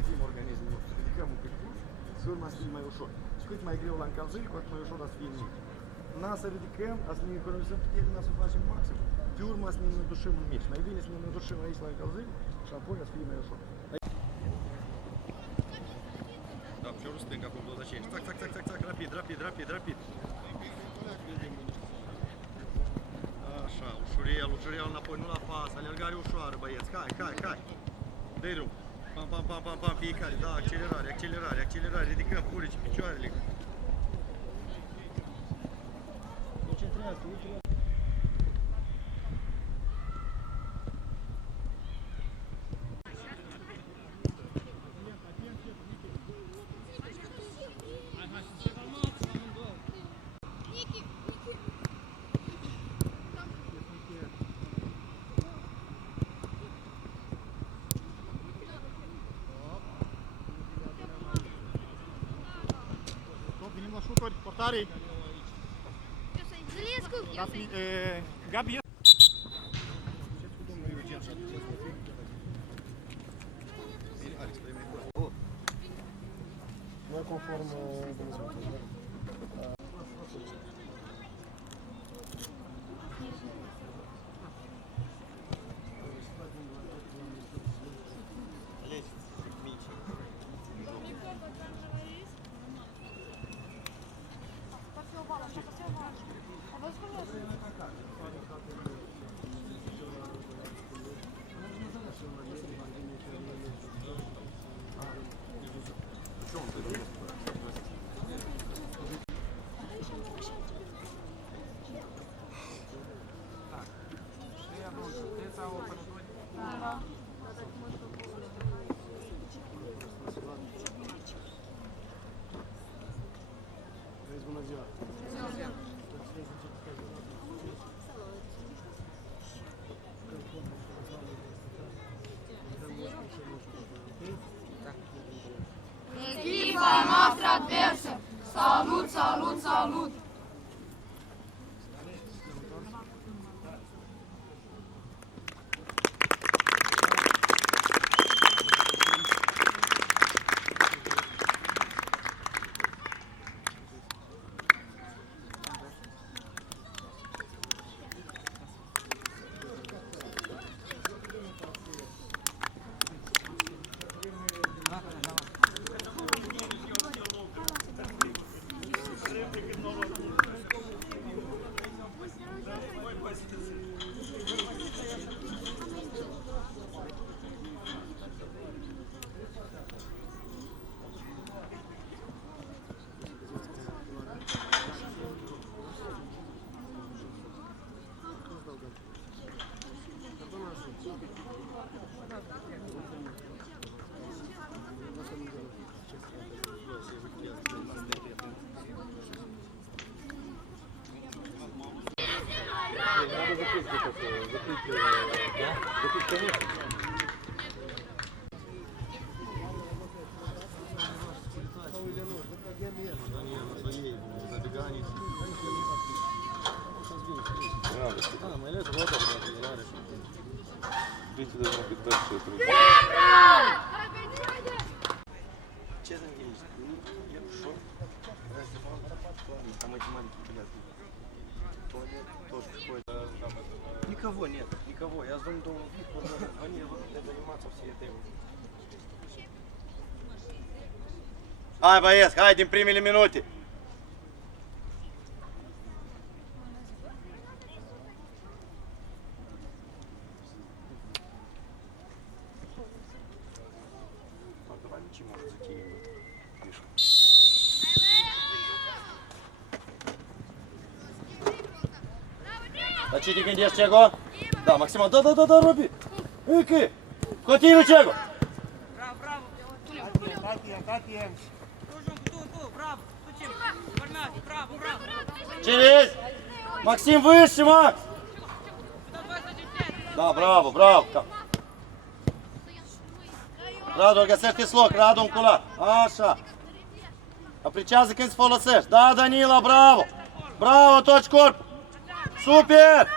pregătim organismul nostru. Ridicăm un pic sus, să urma să fie mai ușor. Și cât mai greu la încălzire, cu atât mai ușor să fie mic. Na să ridicăm, să ne economisăm puterea, na să facem maxim. Pe urmă să ne dușim în mici. Mai bine să ne dușim aici la încălzire și apoi să fie mai ușor. Da, piciorul stâng acum 25. Tac, tac, tac, tac, tac, rapid, rapid, rapid, rapid. Așa, ușurel, ușurel înapoi, nu la pas, alergare ușoară, băieți, hai, hai, hai. Dă-i drum. Pam, pam, pam, pam, pam, fiecare, da, accelerare, accelerare, accelerare, ridicăm purici, picioarele. Concentrează-te, uite-le. Venim la șuturi, portarii. Gabi. Nu e conform dezvoltării. Bună ziua! Echipa noastră adversă! Salut, salut, salut! Ce за английский? Я пошел. Там математики ребята. Туалет тоже какой-то. Никого нет, никого. Я с домом вид, они будут заниматься всей этой. Hai băieți, hai din primele minute. La ce te gândești, Cego? Da, Maximal, da, Robi! Încă! Continuu, Cego! Bravo, bravo! Atie! Tu, bravo! Sucim! Formează, bravo, bravo! Ce vezi? Maxim, выше, Max! Da, bravo! Radu, găsește-ți loc, Radu, înculat. Așa. Apreciază când se folosești. Da, Danila, bravo! Bravo, toți corpul! Super!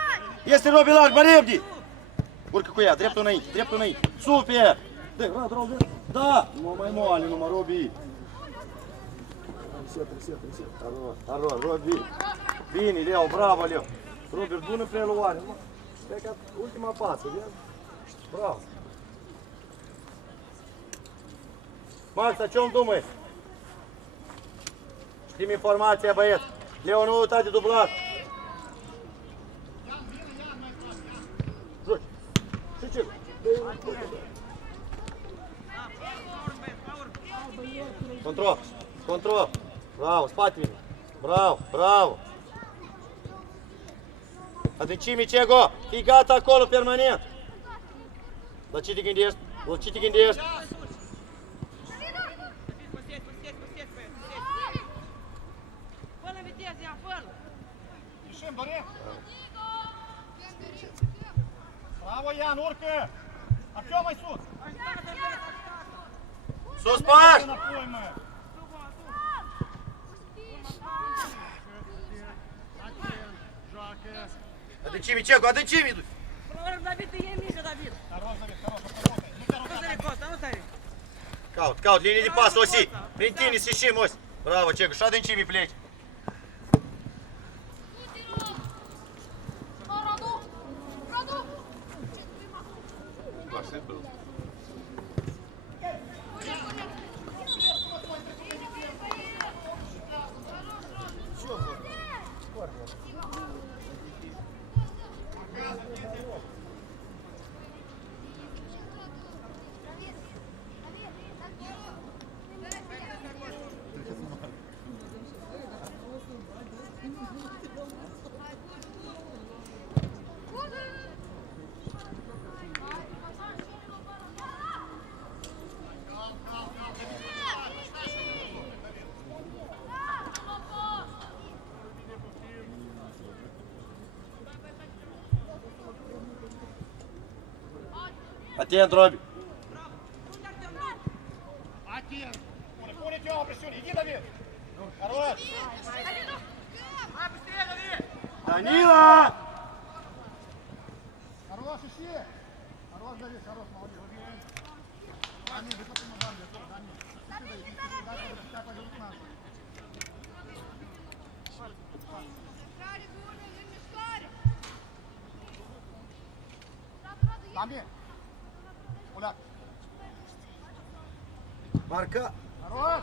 Este Robi larg, mă repede! Urcă cu ea, dreptul înainte. Super! Дай, Robert. Da! Nu mai moale, numai Robi. Reset. Хорош, Robi. Bine, Leo, bravo, Leo. Robert, bună preluare. Cred că ultima pasă, vezi? Bravo. Max, о чем думаешь? Știm informația, băieți. Leo, nu uita de dublat. Joci. Și ce? Control. Bravo, spate mine. Bravo. Adâncimi, Cego. Fii gata acolo, permanent. La ce te gândești? Până în viteză, ia, până! Ieșim, Dorin. Bravo, Ian, urcă! Артем, mai sus! Sus, pași! Înapoi, mă! Adâncimi, Cego, adâncimi! Până la urmă, David, e mică, David! Хорош, Давид, хорош, работай! Nu te Nu ruga, sări Costa, nu sări! Caut, linie de pas, Osi! Prin tine să ieșim, Osi! Bravo, Cego, și adâncimi pleci! Atent, Robi! Один! Пуля, Тёма, присюнь, иди, Давид! Хорош! Данила! Хорош, ищи! Хорош, Давид, хорош, молодец! Дани, высоко на бамбе, Дани! Ищи, Давид, ищи, так пойдет нас! Дани! Уляк! Marca! Хорош!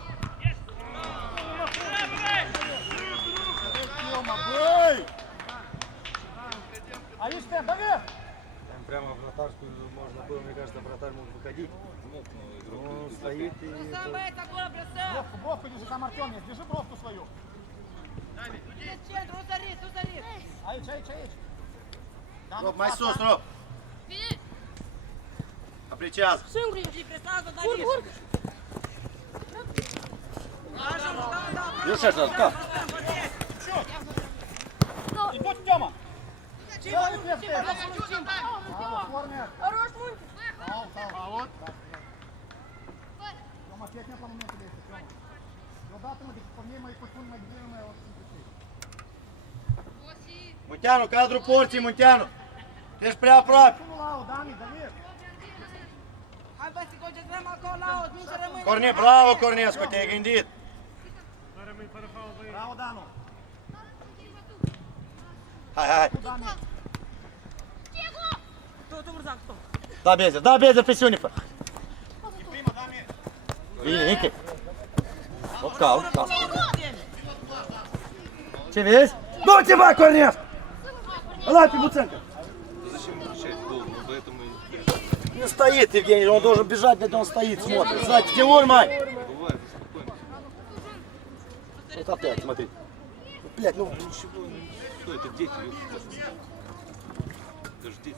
Тёма, бой! А видишь, ты, Давид! Там прямо в вратарскую можно было, мне кажется, вратарь мог выходить. Он стоит и... Ну сам бей, такое пресса! Бровку держи, там Артем есть, держи бровку свою. Иди в центр, узарит! Aici. Rob, mai sus, Rob! Apreciază! Și presează, David! Eu și așa, ca! Идет Тёма. Тима, Хорош, Мунька. Вот. Тёма, опять не помню тебе, Тёма. Ну да, ты по мне мои культуры мобильные вот. Munteanu, cadru porții, Munteanu! Tu ești prea aproape! Ну lau, Dani, Давид. Hai bă, să concentrăm acolo, Laud, nu să rămâne! Corne, bravo, Cornescu, te-ai gândit! Bravo, Danu. Hai! Dani. Tu Murzac, tu! Da Bezer, presiune, fă! Prima, Dani. Bine, Niche! Cal. Ce vezi? Du-te, bă, Cornescu! Ăla pe buțâncă! Зачем кричать в голову? Ну, поэтому и Не стоит, Евгений, он должен бежать, где он стоит, смотрит. Сзади, Тимур, май! бывает спокойно. Вот опять, смотри. Блядь, ну... Ничего, что это дети, ёпта. Это же дети.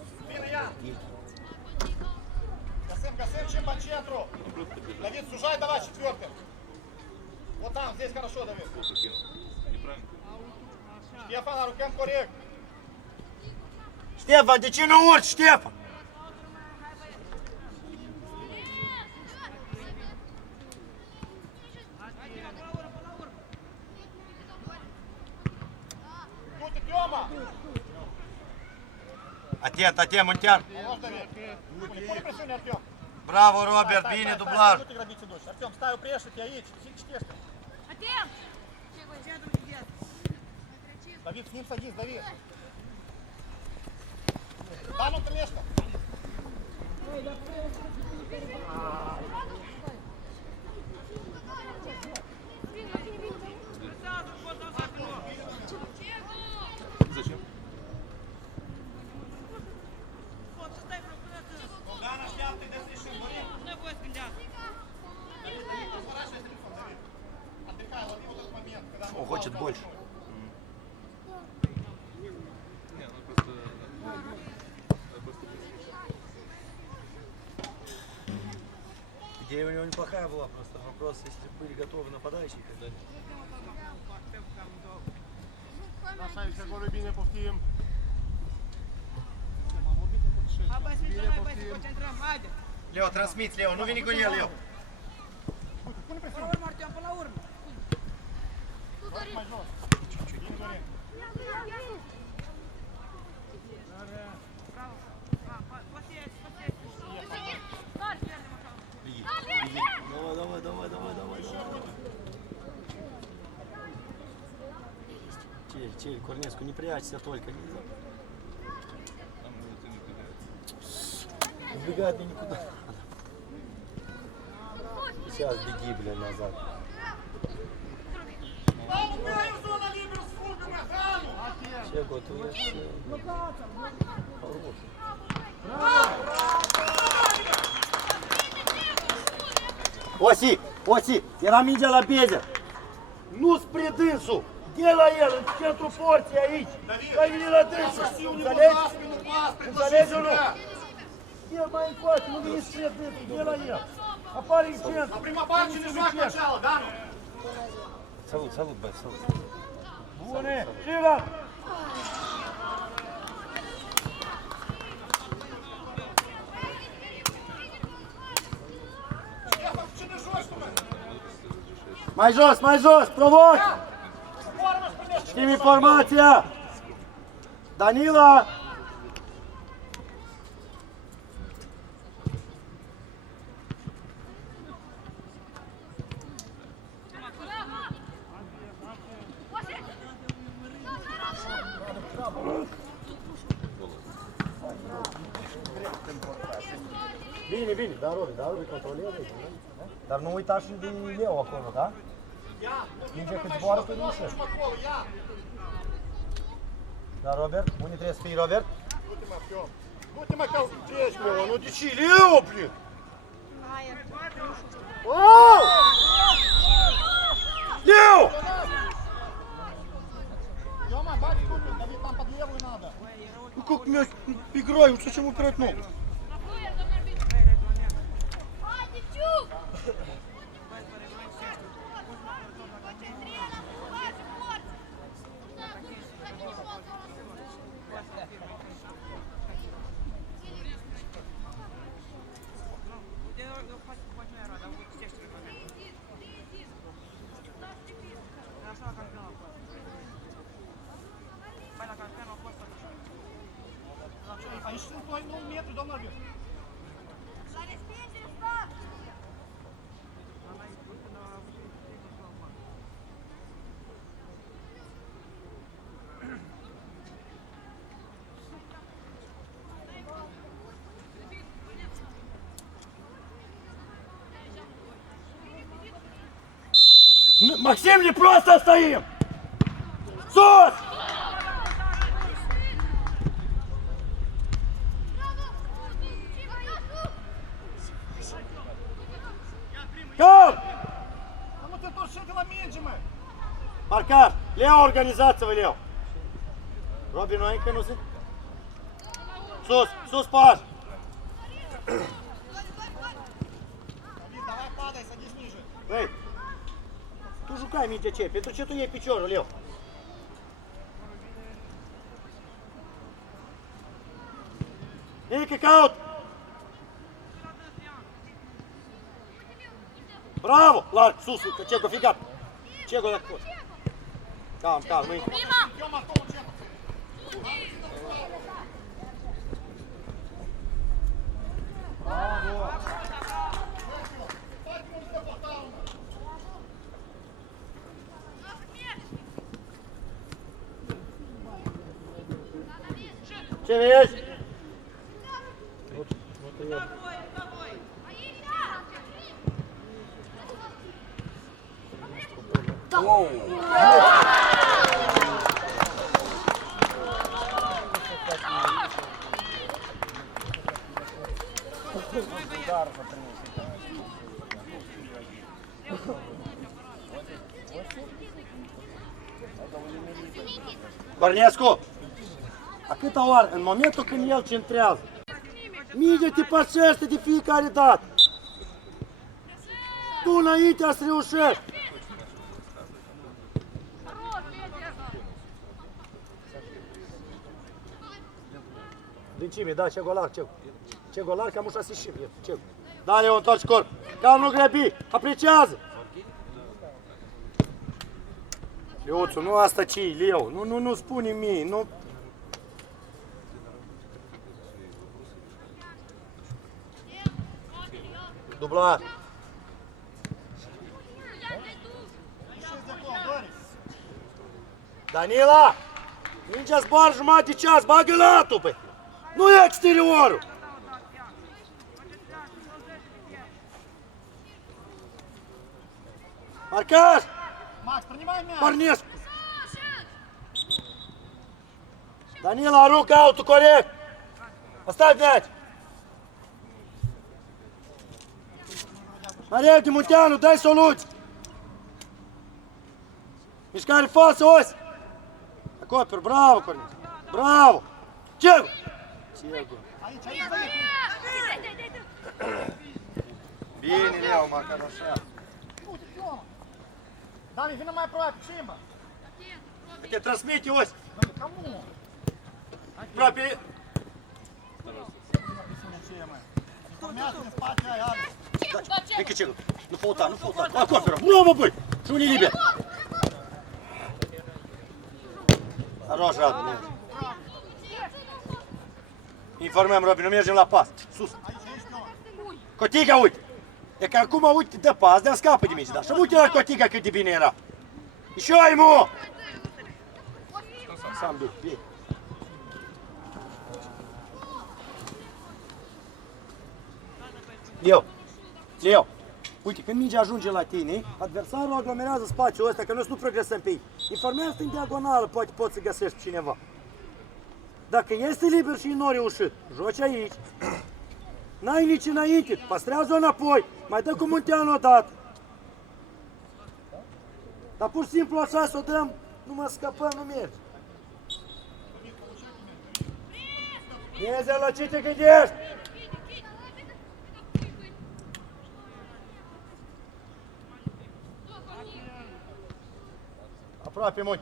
Гасем, чем по центру. Давид, сужай, давай, четвертым. Вот там, здесь хорошо, Давид. Плохо кинул. Неправильно. Штефан, на рукам коррект. Ștefan, de ce nu urci, Ștefan? Тут и Тёма. Atent, Muntean! Хорош, Давид. Пуля, присюнь, Артем. Браво, Роберт, bine dublaj. Nu te grăbi, te duci. Artem, stai, oprește-te aici. Citește. Atent! David, с ним садись, Давид. Да, ну, конечно. Зачем? Отдыхай, лови вот этот момент, когда Он хочет больше. Не, ну просто... Идея у него неплохая была, просто вопрос, если были готовы нападающие, тогда нет. Așa, și acolo bine poftim. Leo, transmiți, Leo, nu vine cu el, Leo. Pune pe Până la urmă, Artem, până la urmă. mai jos. Bine, Dorin. Bravo. Посеять. Беги, беги. Давай. Чель, Корнеску, не прячься только. Там это не кидается. Убегает мне никуда. Сейчас беги, блин, назад. Все готовы. Хороший. Osi, era mingea la Bezea. Nu spre dânsul. De la el, în centrul porții aici. Ai venit la dânsul. Înțelegi? Înțelegi sau nu? El mai încoace, nu vine spre dânsul, de la el. Apare în centru. Prima parte ne joacă aceala, da? Salut, băi, salut. Bune, Șirat! Mai jos, provoc! Știm informația! Danila! Bine, dar Robi controlează. Dar nu uita și de Leo acolo, da? Mingea cât zboară pe ușă. Da, Robert? Unde trebuie să fii, Robert? Du-te mă, că ce ești, Leo? Nu, de ce? Leo, blin! Leo! Тёма, бач тут, Давид, там под левую надо. Ну как мяч играем, зачем упирать ногу? Aici sunt noi 9 metri, domnul arbitru. Максим, не просто стоим! Сос! Come! Nu te întorci de la minge, mă! Marcar! Leo, organizați-vă, Leo! Robi, noi încă nu sunt? Sus, pași! Давид, давай падай, садись ниже. Băi, tu jucai minge ce? Pentru ce tu iei piciorul, Leo? Ei, kick out! Bravo! Larg, sus, că Cego, ficat! Cego dacă poți. Calm, mâini. Тёма, автобус, Тёма. Bravo! Ce vezi? Cornescu, a câta oară, în momentul când el centrează, minge te pășește de fiecare dată. Tu înainte să reușești. Din cime, da, ce golar, ce? Ce golar, cam ușa se șim, ce? Da, Leo, întorci corp. Cam nu grăbi, apreciază. Leuțu, nu asta ce Leo, nu spune mie, nu... Dublat. Danila! Mingea zboară jumătate de ceas, bagă latul, băi! Nu e exteriorul! Marcaș! Макс, принимай мяч! Cornescu! Danila, aruncă autul corect! Оставь мяч! Mariel Timuteanu, dai soluții! Mișcare falsă, os! Acoperi, bravo, Cornescu! Bravo! Cegu! Cegu! Aici, aici, aici! Bine, Leo, măcar așa! Uite, Toma! Dani, vină mai aproape, Simba! Te transmite, os! Кому? Aproape! Мяч не спать, Alex! Încă Cegu! Nu făuta, nu făuta! Acoperă! Bravo, băi! Și unii liber! Aroși, Radu, merge! Informăm, Robi, nu mergem la pas! Sus! Cotiga, uite! E că acum, uite, dă pas, dă scapă de mici, da? Și uite la Cotiga cât de bine era! Și ai, mu! Sam duc, bine! Leo, uite, când mingea ajunge la tine, adversarul aglomerează spațiul ăsta, că noi nu progresăm pe ei. Informează-te în diagonală, poate poți să găsești cineva. Dacă este liber și nu a reușit, joci aici. N-ai nici înainte, păstrează-o înapoi, mai dă cu Munteanu odată. Dar pur și simplu așa să o dăm, nu mă scăpăm, nu merge. Ieze, la ce te gândești? Aproape, mult.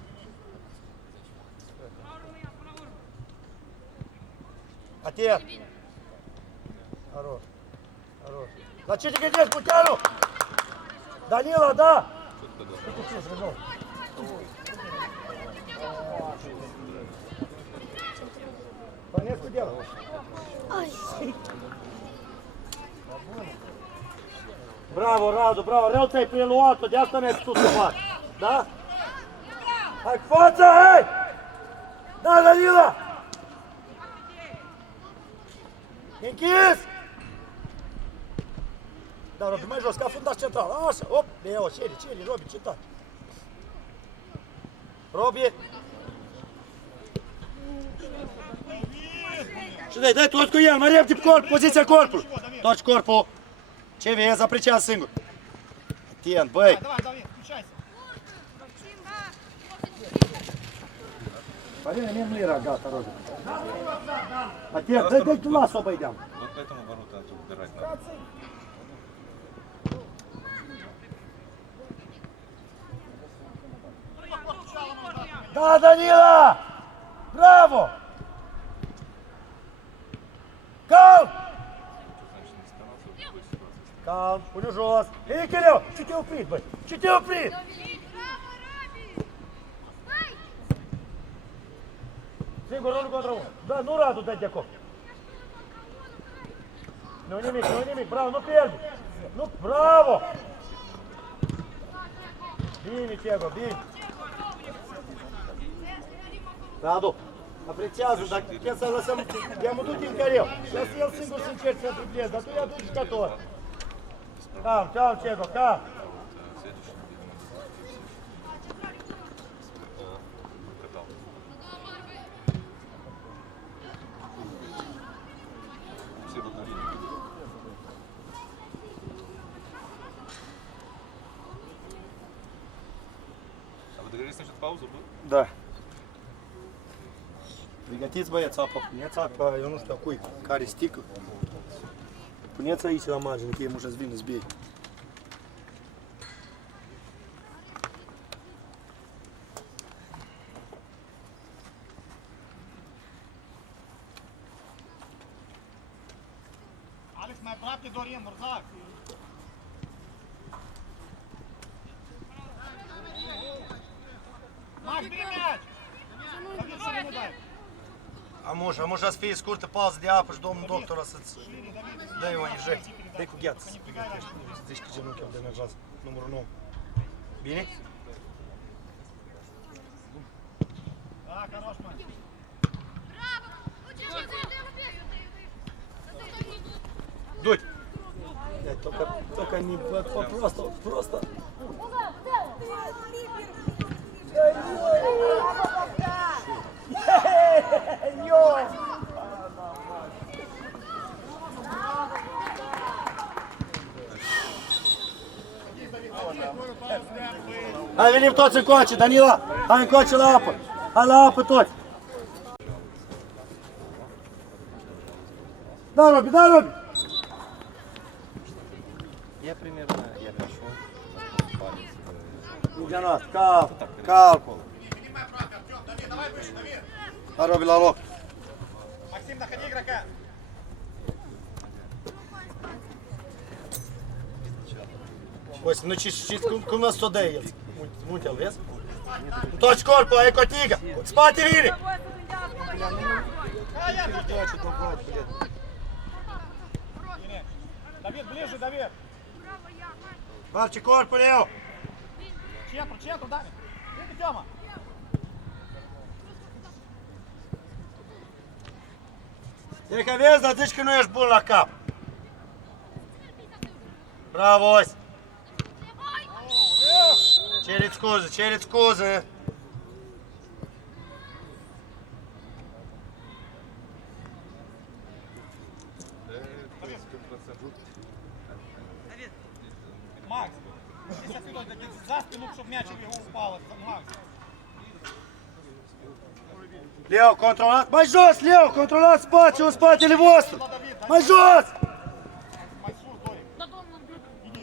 Atent. Aroș. Aroș. La ce te gândești, Munteanu? Danilo, da? Cornescu, дело. Bravo, Radu, bravo. Rău ți-ai preluat-o, de asta n-ai putut să faci. Da? Hai cu fața, hai! Da, Danila! Închis! Da, Robi, mai jos, ca fundaș central. Așa, op, Leo, ceri, Robi, ce taci? Robi! Și dai tot cu el, mai repede pe corp, poziția corpului. Torci corpul. Ce vezi, apreciază singur. Atent, băi. Давай, Давид, включайся! Părere mie nu era gata, Robi. Atent, dai tu, lasă-o, băi, de-am. Вот поэтому ворота надо убирать надо. Da, Danila! Bravo! Calm! Calm, pune jos. Ei, Cheleu, ce te-ai oprit, băi? Ce te-ai oprit? Singur, unul contra unul. Da, nu Radu, dă de acolo. Nu nimic, bravo, nu pierde. Nu, bravo! Bine, Diego, bine. Radu, Apreciază, dacă putem să lăsăm, i-am udut din careu. Lasă el singur să încerci să triplezi, dar tu i-a dus jucător. Calm, calm, Cedo, calm. А вы договорились насчет паузы, был? Da. Pregătiți băieți apa, puneți apa, eu nu știu a cui, care sticlă. Puneți aici la margine, că ei mușa-ți vină să bei. Alex, mai aproape Dorin, Murzac. Max, bine мяч! David, să nu dai. Amușa să fie scurtă pauză de apă și domnul doctor o să-ți dai o injecție. Dai cu gheață să gătești. Zici că genunchiul îmi denervează. Numărul 9. Bine? Da, хорош, мать. Du-te! Только не просто. Hai, venim toți încoace, Danila! Hai încoace la apă! Hai la apă toți! Da, Robi, da, Robi! Я примерно, я пишу палец. Mingea noastră, calcul! Hai, Robi, la loc! Максим, находи игрока. Uite, nu știți cum нас să o dă el. Uite-l, vezi? Întoarci corpul, ai cotigă! Spate vine! Давид, ближе, Давид. Face corpul eu! Центру, Давид. Иди, Тёма. E că vezi, dar zici că nu ești bun la cap. Bravo, Osi! Cereți scuze! Макс, здесь отсюда за спину, чтобы мяч в его упал. Макс. Leo, controlat! Mai jos, Leo! Controlați spațiul în spatele vostru! Mai jos! Mai sus, Dori.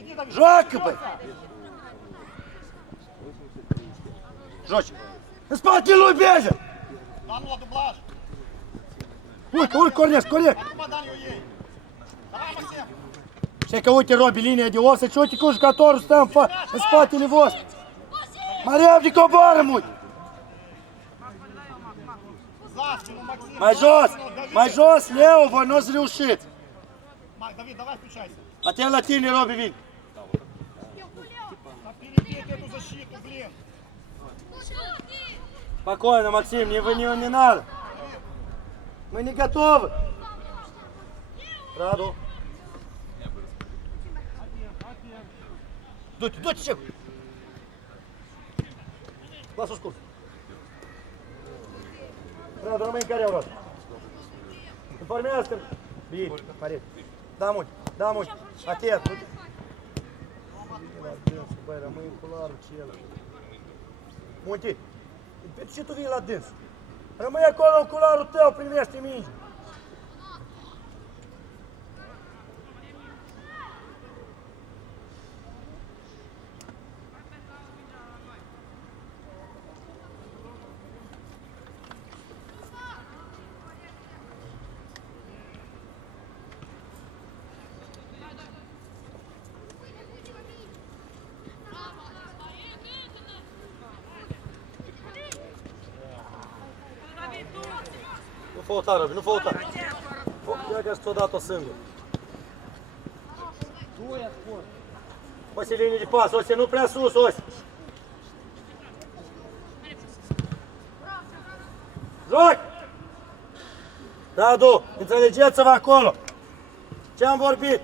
Иди, Давид. Joacă, băi! Joci! În spatele lui Beja! Да ну, дублаж. Urcă, corect! Попаданию ей. Давай, Максим. Știi că uite, Robi, linia de osă și uite cum jucătorul stă în spatele vostru! Mai repede coboară, mult! За спину, Максим. Mai jos, Leo, voi nu o să reușiți! Давид, давай включайся. Atent la tine, Robi, vin! А перебить эту защиту, блин. Спокойно, Максим, не надо! Мы не готовы! Раду! Дуйте, чек! Lasă-o scurt! Radu, rămâi în careu, Radu! Informează-te! Bine, pare! Da, mult! Atent! Băi, rămâi în cularul acela! Munti! Pe ce tu vii la dâns? Rămâi acolo în cularul tău, primește mingi! Nu făuta, Răbi, nu făuta. Ia că ți-o dat-o singur. Osi, linie de pas, Osi, nu prea sus, Osi. Joc! Radu, înțelegeți-vă acolo! Ce-am vorbit?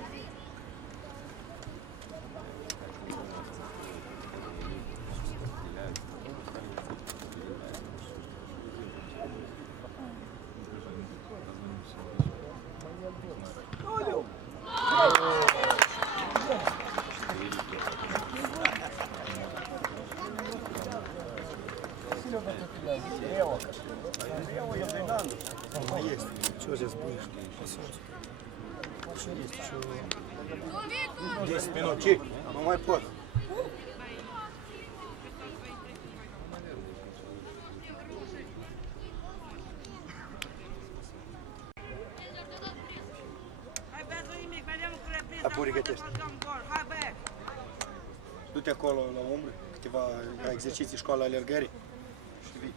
Что здесь будешь? 10 минут, чик, ну мой пот. Hai, Bezu, nimic, vedem cu repriza. Apoi gătești. Hai, Beck. Du-te acolo la umbră, câteva exerciții școala alergării și vii.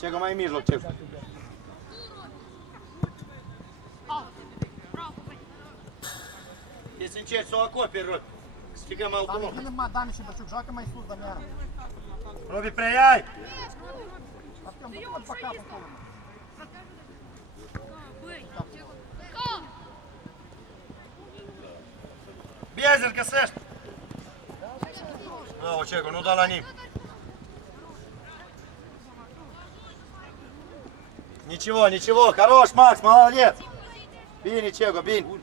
Cega mai în mijloc, Cega. Ești încerci să o acoperi, Robi. Strigăm autonom. Dani și Băciuc, joacă mai sus, Damian. Robi, preiai! Артем, ну вот пока попробуем. Bine, îl găsești! Nu, Cega, nu da la nimeni. Ничего, ничего, хорош, Макс, молодец! Бини, Чего, бини!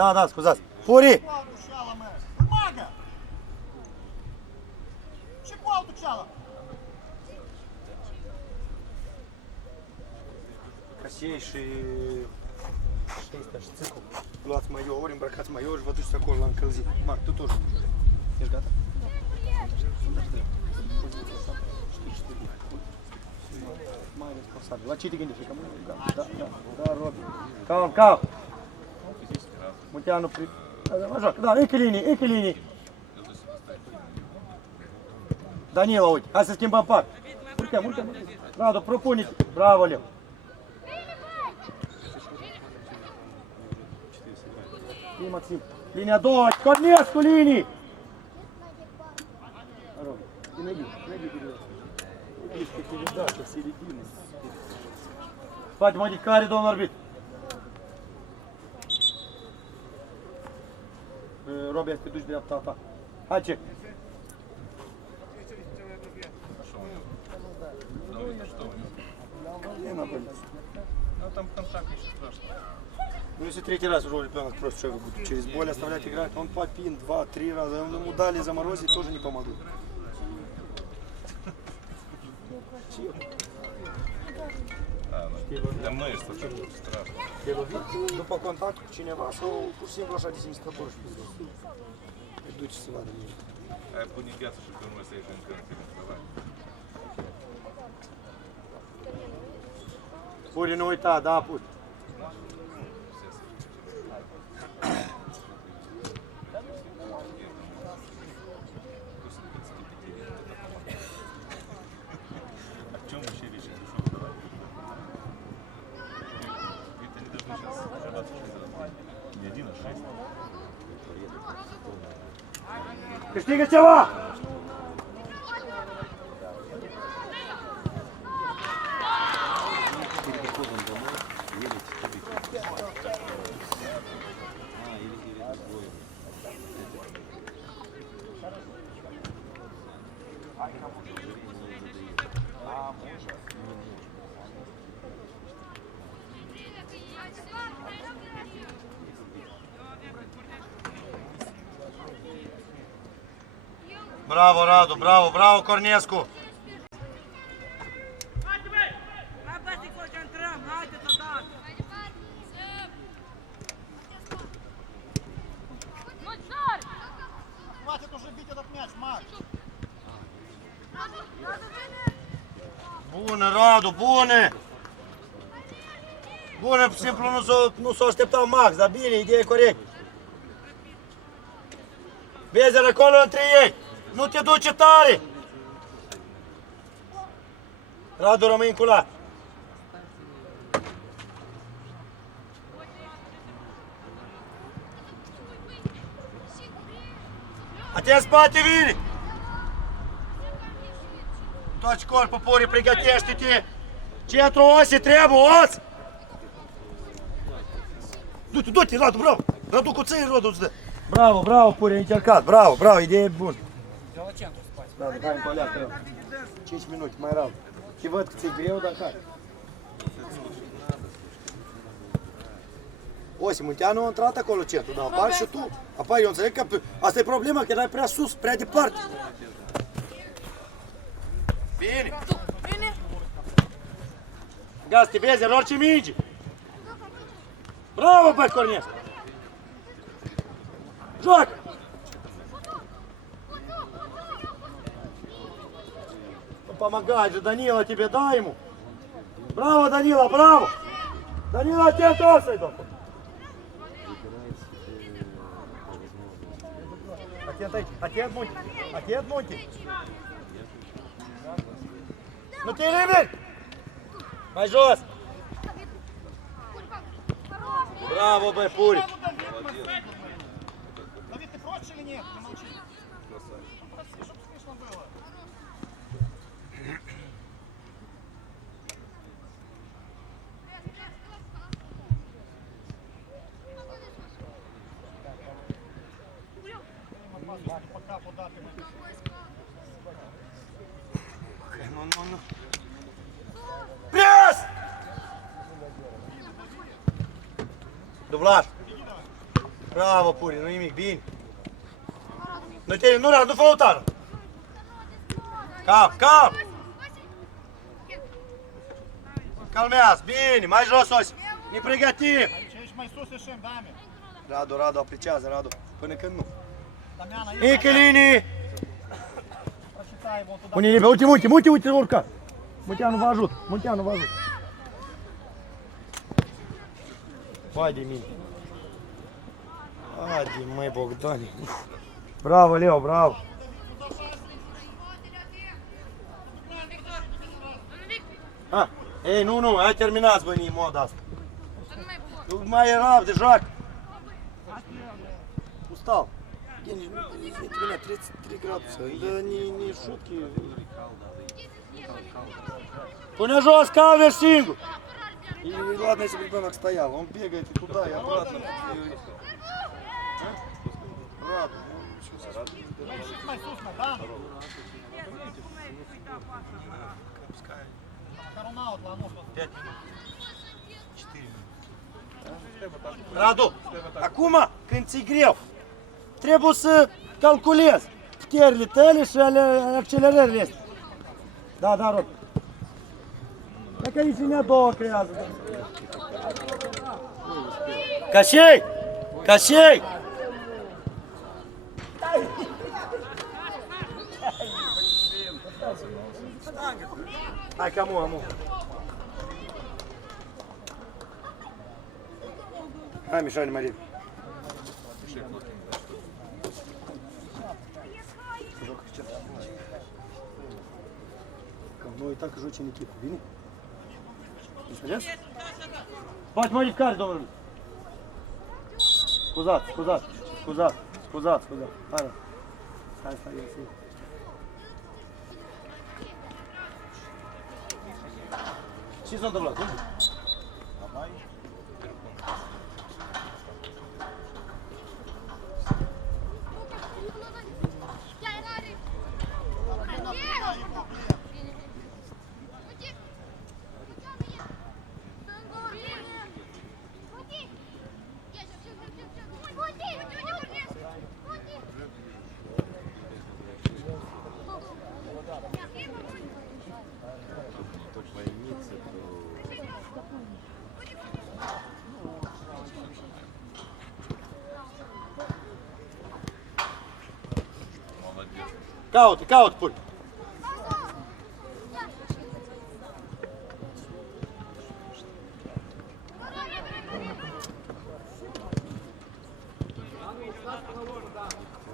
Да, да, scuzați. Furi! Дучала мы. Бумага! Чепол дучала. Căsieși 16 țicul. Luați maior, ori îmbrăcați maior și vă duceți acolo la încălzit. Marc, tu tot. Ești gata? Mai responsabil. La ce te gândești? Da, Robi. Calm. Munteanu pri... Mă joacă, da, încă linii. Danila, uite, hai să schimbăm part. Urcă. Radu, propune-te. Bravo, Leu. Bine, Maxim. Linia 2, Cornescu, linii! Rog, найди. Видишь, как передача в середину. Спать, модификари, домn arbitru. Robi, te duci dreapta ta. Hai, ce? Ну там контакт ничего страшного. Ну если третий раз уже ребенок просто человек будет через боль оставлять играть, он попин 2-3 раза, ему дали заморозить, тоже не помогут. Для мышц это страшно. După contact cu cineva sau pur și simplu așa de simțător și îi duci să vadă nimic. Ai pune gheață și pe urmă să ieși în câmp. Puri, nu uita, da, puri. В чем вообще речь? Это не должны сейчас жраться 6 раз. Не 1, а 6. Câștigă ceva! Bravo, Radu, bravo, Cornescu! Hai, bă, să-i concentrăm, haideți odată! Хватит уже бить этот мяч, Макс. Bună, Radu, bună! Bună, pur și simplu nu s-o aștepta Max, dar bine, ideea e corectă. Vezi acolo între ei, nu te duce tare! Radu, rămâi înculat. Atent spate, Vini! Toți corpul, Puri, pregătește-te! Centru osi, trebuie, os! Du-te, du-te, Radu, bravo! Radu cu țări, Radu, îți dă! Bravo, bravo, Puri, ai încercat, bravo, bravo, idee bună! Eu la centru spate. Da, hai în păleac, rău. 5 minute, mai rău. Și văd că ți-e greu, dar hai. Osi, Munteanu a intrat acolo centru, dar apar și tu. Apar, eu înțeleg că asta e problema, că erai prea sus, prea departe. Bine! Bine. Gaz, te vezi, în orice minge! Bravo, băi, Cornescu! Joacă! Помогай же, Данила, тебе дай ему! Браво, Данила, браво! Данила, тебе тоже иду! Отец Мунти! Отец Мунти! Ну ты limit! Mai jos! Браво, бăi, Puri! Давид, ты прочь или нет? Не молчи. Проси, чтобы слышно было. Пока подати. Ну. Пресс! Dublaj! Bravo, Puri, nu nimic, bine! Nu Radu, nu fă o tară! Calm! Calmează, bine, mai jos, Osi! Ne pregătim! Aici mai sus ieșim, Dami. Radu, aplicează, Radu, până când nu. Damiana, Mică linii! прочитай его туда. Pune pe Munti, urca! Munteanu vă ajut, Vai de mine! Hai de măi, Bogdani! Bravo, Leo, bravo! Ha, ei, nu, hai terminați, băi, moda asta! Nu mai e rău de joacă! Устал! Извините меня, 33 градуса, да не шутки. Пуня jos каверсингу! И ладно, если бы ребенок стоял, он бегает и туда, и обратно. Рад, Чуть mai sus, mă, Dan. Caronaut la nostru. 5 minute. Radu, acum, când ți-e greu, trebuie să calculezi puterile tale și accelerările astea. Da, Rod. Dacă aici ne-a două creează. Кощей! Hai, amu. Hai, Mișoane, Marin. Ну и так же очень Никита, видишь? Înțeles? Faci modificare, domnule. Scuzați. Hai, stai. Ce s-a întâmplat? Caută, Puri.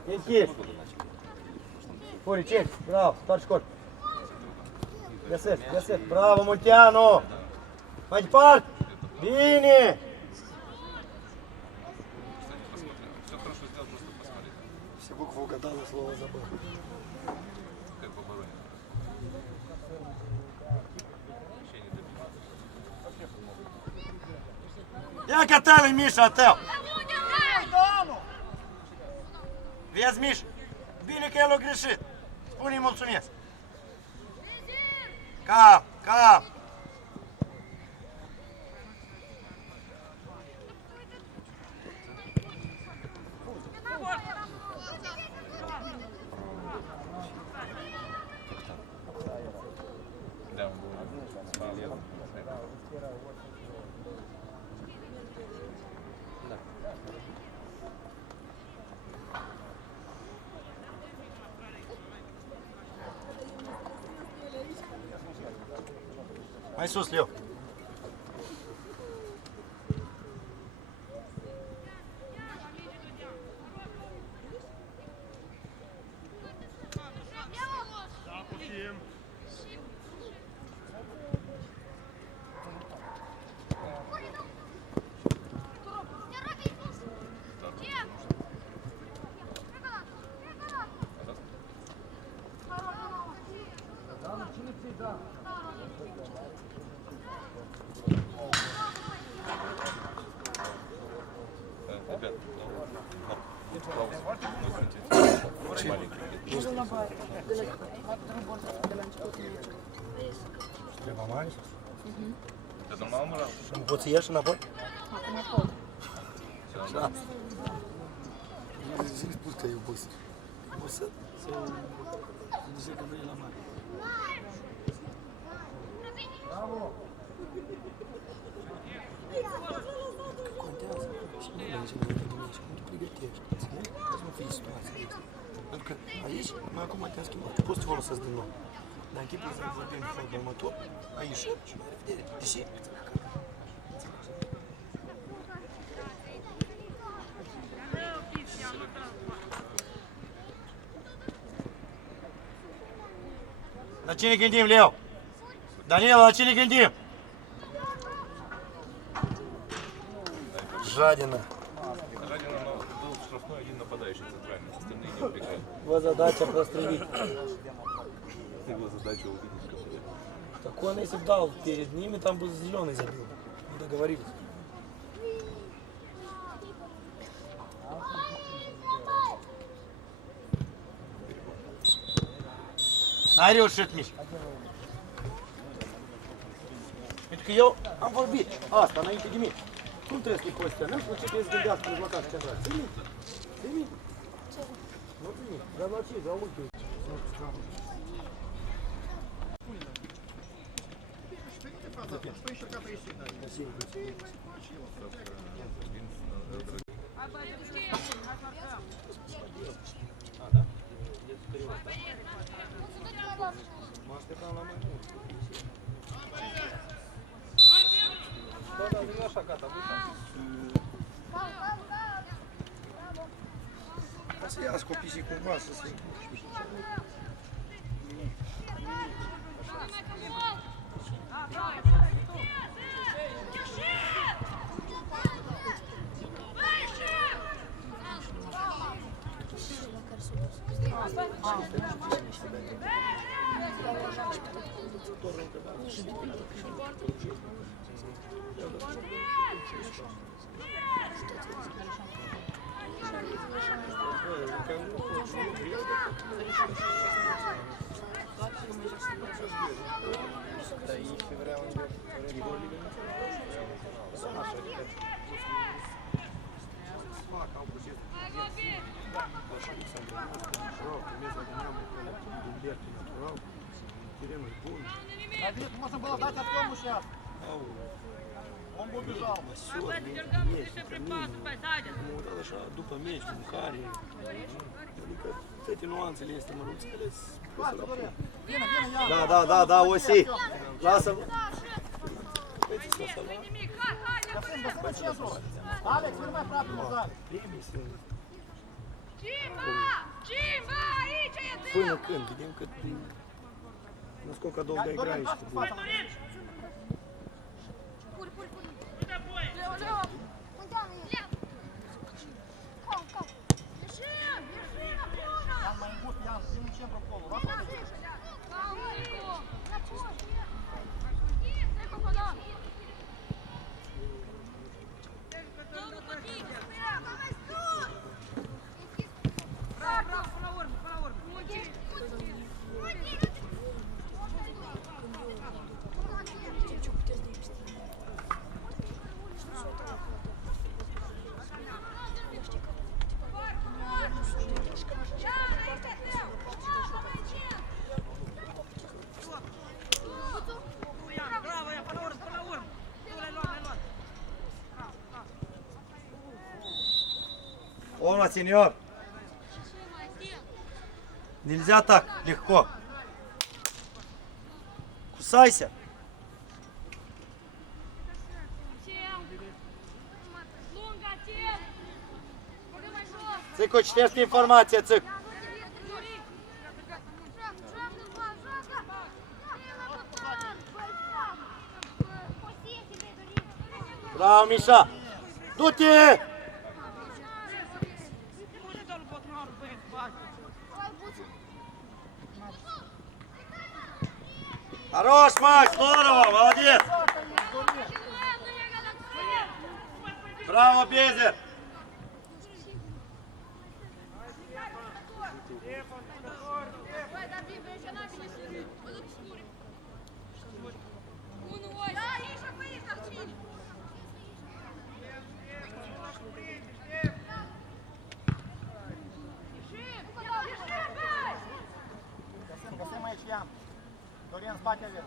Închis. Puri, ce? Bravo, întoarce corp. Găsesc. Bravo, Munteanu. Mai departe. Bine. Все буквы угадала, слово забыл. Как в обороне. Вообще не добил. Я готовый, Миша, отел. Vezi, Miș, bine că el o greșit. Spune-i mulțumesc. Cam, cam. Да, он был с Павлом. Mai sus, Leo. Ребят, Treba mai? Te normal, mă, Și nu poți să ieși înapoi? Acum pot. Da. Zi spus că e obosit. Obosit? Sau zice că vrei la mare? Contează. Și nu mergi în academie și cum te pregătești. Înțelegi? Ca să nu fie situația asta. Pentru că aici, mai acum te-am schimbat. Poți să te folosesc din nou. Dar în timpul să vorbim de felul următor, ai ieșit și mai revedere. Deși, la cine gândim, Leo? Danilo, la cine gândim? Жадина. Жадина, но был штрафной один нападающий центральный, остальные не убегали. Его задача прострелить. Его задача увидеть какую-то. Так он если бы дал перед ними, там бы зеленый забил. Не договорились. N-ai reușit, Miș. Pentru că eu am vorbit asta înainte de mine. Cum trebuie să-i poziționăm? Nu ce să gândească în blocat central. Ții minte? Ții minte? Nu ții minte. Dar la ce? La ultimul. Что еще как прийти? Să iasă copiii și cumva să se... Можно было дать Артему сейчас. Он бы убежал. Вот așa, după meci, mâncare. Adică toate nuanțele este măruțele. Da, Osi. Lasă. Алекс, вырывай правду назад. Până când, vedem că насколько долго играешь. Ола, сеньор. Нельзя так легко. Кусайся. Цико, читаешь информацию, Цик. Браво, Миша. Дути! Хорош, Макс, здорово, молодец. Браво, Безер. Găsim aici Ian. Dorian, spatele.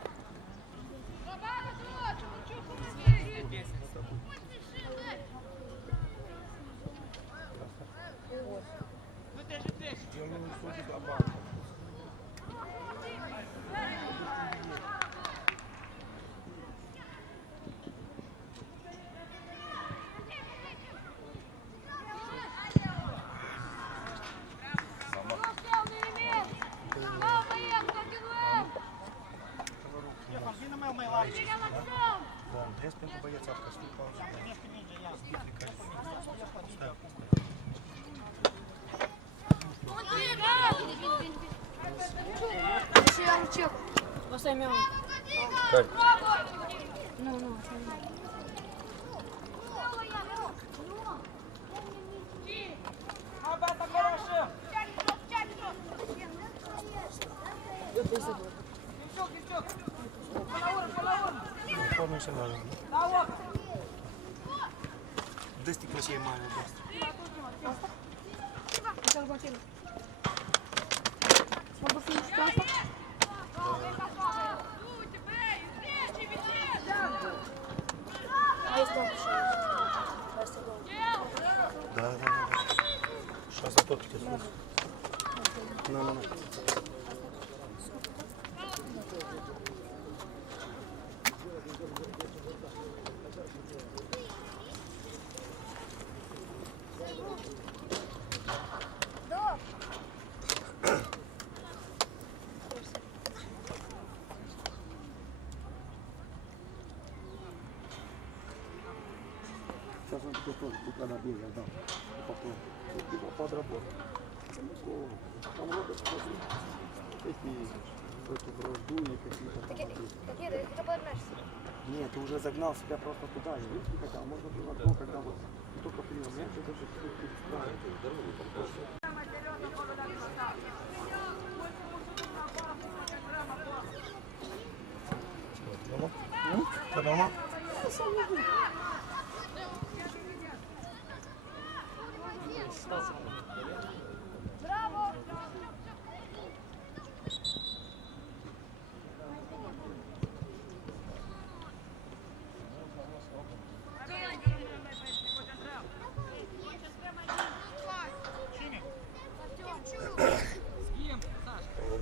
Ștefan, vină mai la arci. Da, des pentru băieți asta, știi, pauză. Primește minge, Ian. Ăsta e meu. Care? Nu. Abata хорошо. Formă și la rând. Dă sticlă și e mare de asta. Могу снять штрафа? А если он Da. Și asta tot te sus. Nu. Сейчас он тут когда бегает, да. Потом. Под работу. Там робот эти вражду и какие-то там. Какие? Ты повернешься. Нет, ты уже загнал себя просто туда. И видите, хотя можно было то, когда вот только принял мяч, это же чуть перестраивать. Все нормально?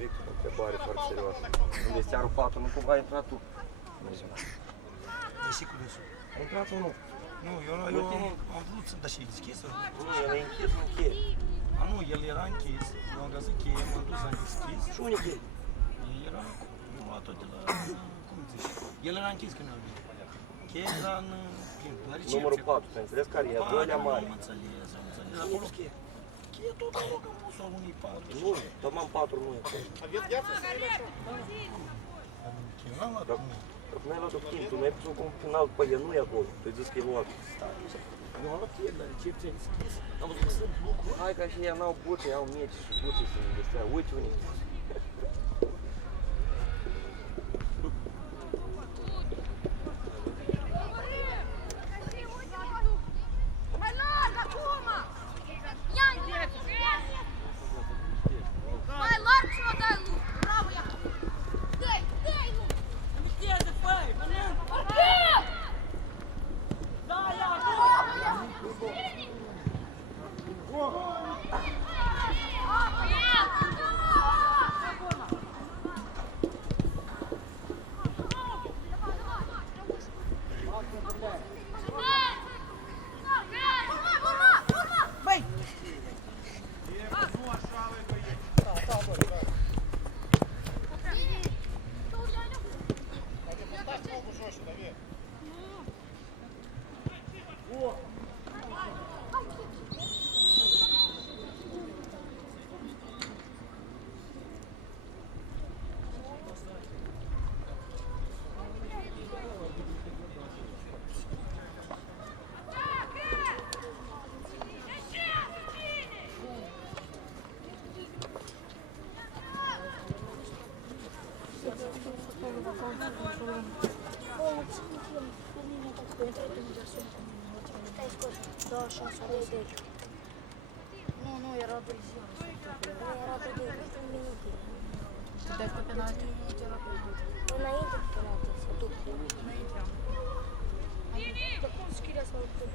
Victor, întrebare foarte serioasă. Unde ți-a rupat-o? Nu cumva a intrat tu? Deși cu desul. A intrat sau nu? Nu, eu am vrut să... Dar și e deschisă? Nu, el e închis, nu cheie. A, nu, el era închis. Eu am găsit cheie, m-am dus, am deschis. Și unde cheie? El era... Nu am luat-o de la... Cum zici? El era închis când am venit. Cheia era în... La recepție. Numărul 4, te înțeles care e? A doilea mare. Am înțeles. Dar Acolo nu cheie. cheia tot acolo că am pus-o unii 4. Nu, domam 4 nu e. Aveți gheață? N-am luat unii. Nu ai luat-o timp, tu nu ai pus-o cu un final pe el, nu e acolo. Tu ai zis că e luat. Eu am luat cheie la recepție, am deschis. Am văzut că sunt lucruri. Hai ca și ei n-au buce, au meci și buce să investea. Uite unii. Mai larg acum! Ian, mai larg și o dai lui! Bravo, Ian! Dai lui! Где ты, Фэй? Момент! Аркет! Да, я! Браво, Ian! Nu, era târziu. Era pe 2 minute. Deci pe penalti. Înainte de penalti, să duc. Dar cum scrie să duc?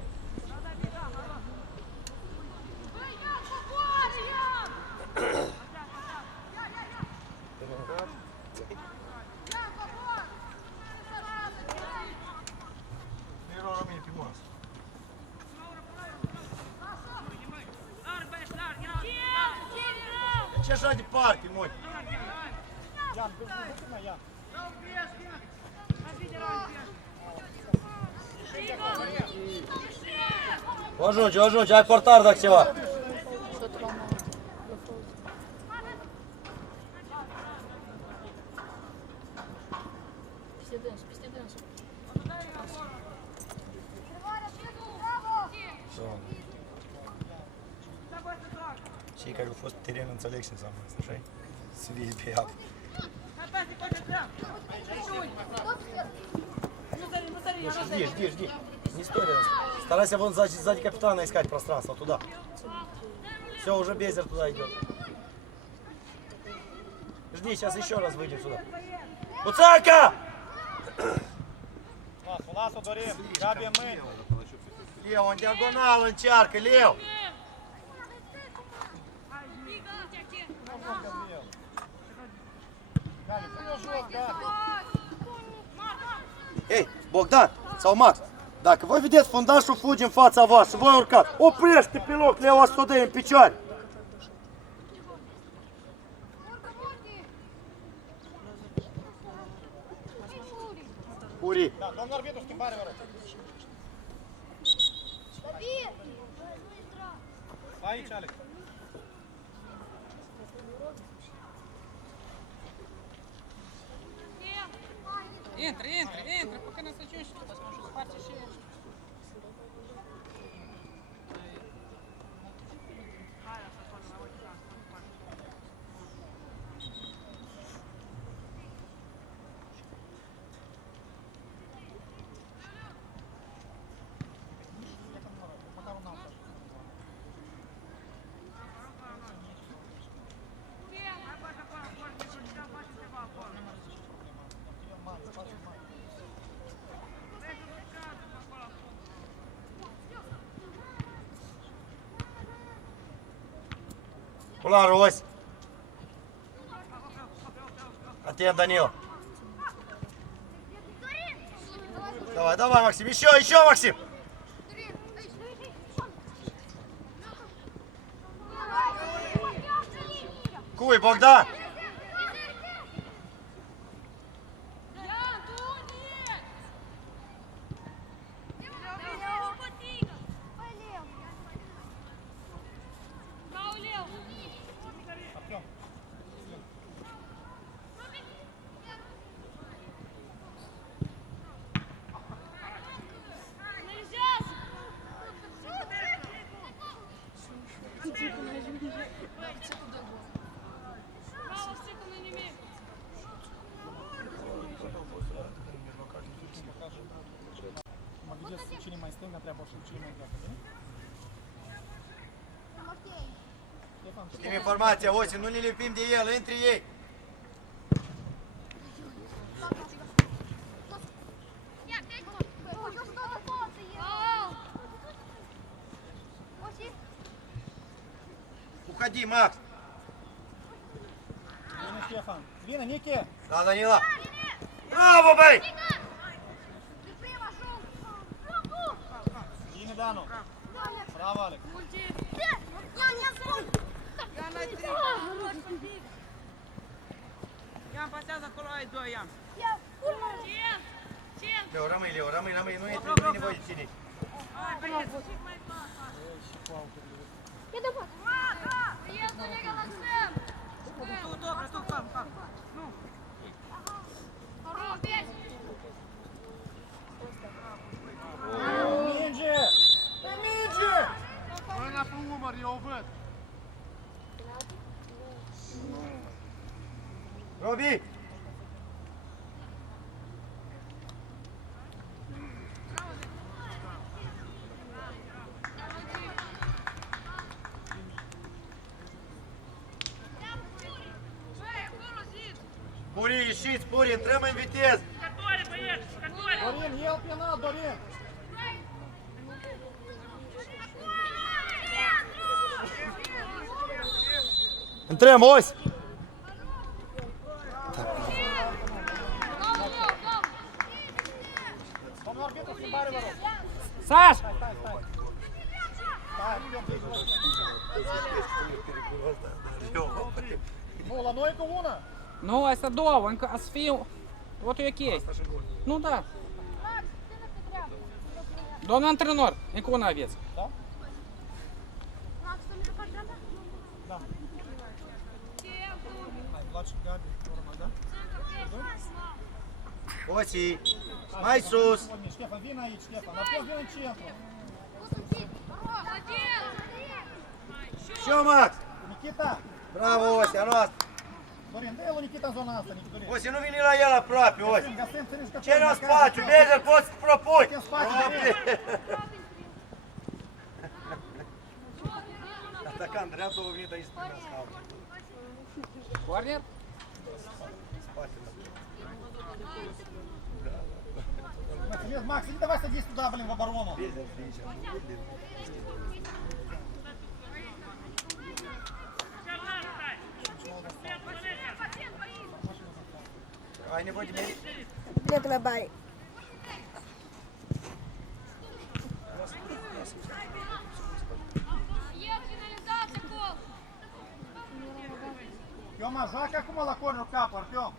Era România pe masă. De ce așa departe, măi? Ian, du-te mai, Ian. O ajunge, ai portar dacă ceva. Peste dânsul. Cei care au fost pe teren înțeleg ce înseamnă asta, așa? Să vie pe apă. Жди. Не история. Старайся вон сзади капитана искать пространство, туда. Все, уже Безер туда идет. Жди, сейчас еще раз выйдет сюда. Куцака! Lasă-o, Dorin. Gabi în mâini. Лев, он диагонал, он чарка, Лев! Gabi, pune-o jos, Gabi. Ei, Bogdan sau Max, dacă voi vedeți fundașul fuge în fața voastră, voi urcați, oprește pe loc, Leo să o dă în picioare. Uri. Da, domnul arbitru, schimbare, vă rog. Aici, Alex. Entra, пока нас очнешь, посмотришь, спарчишь и... Куда, Рось? Атен, Данил. Давай, Максим, еще, Максим. Куй, Богдан. Mă ghidez cine mai stânga treaba și cine mai dreapta, bine? Ștefan, Știm informația, Osi, nu ne lipim de el, între ei. Уходи, Макс. Bine, Ștefan. Bine, Nichi! Да, Данила. Браво, бей! Bine, Danu! Bravo, Alex! Ian, pasează acolo, ai doi, Ian. Leo, rămâi, nu e nevoie de tine. Hai, băieți. Tu, cam. Nu. Minge! Pe minge! Mâna pe umăr, eu o văd! Robi! Spuri, ieșiți, Spuri, intrăm în viteză. Дорин, ел пенал, Дорин. Intrăm, Osi. Domnul arbitru, schimbare, vă rog. Саш! Stai, vedem ce Nu, la noi cu una. Nu, asta două, încă să fie... Totul e ok. Nu, da. Doamna antrenor, încă una aveți. Da? Max, tu mi jucat dreapta? Da. Hai, Vlad și Gabi, urmă, da? Osi, mai sus. Ștefan, vin aici, Ștefan. Apoi vin în centru. Și eu, Max. Nikita, Bravo, Osi, a noastră. Dorin, dă-i lui Nikita în zona asta, Dorin. Osi, nu vine la el aproape, Osi. Găsim, țineți că... Cere-o spațiu, Bezer, poți să propui. În spate, Dorin. Atacant dreapta, a venit aici stânga scaunul. Corner? Mulțumesc, Max, iди давай садись туда, блин, в оборону. Hai, nevoie de mine. Plec la baie. Тёма, joacă acum la corner capul, Artyom.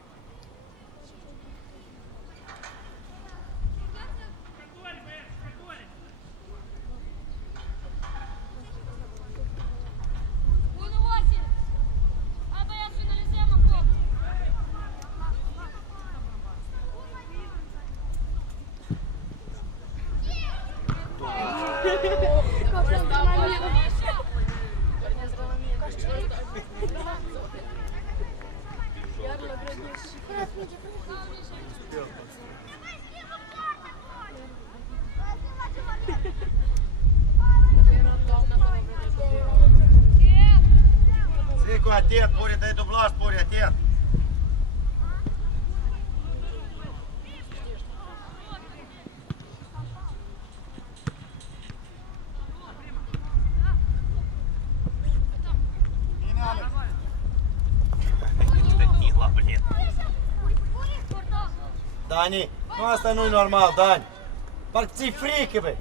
Zicu, atent, Puri, dai dublaj, Puri, atent. Bine, Alex. Danila, blin. Dani, nu asta nu-i normal, Dani. Parcă ți-i frică, băi.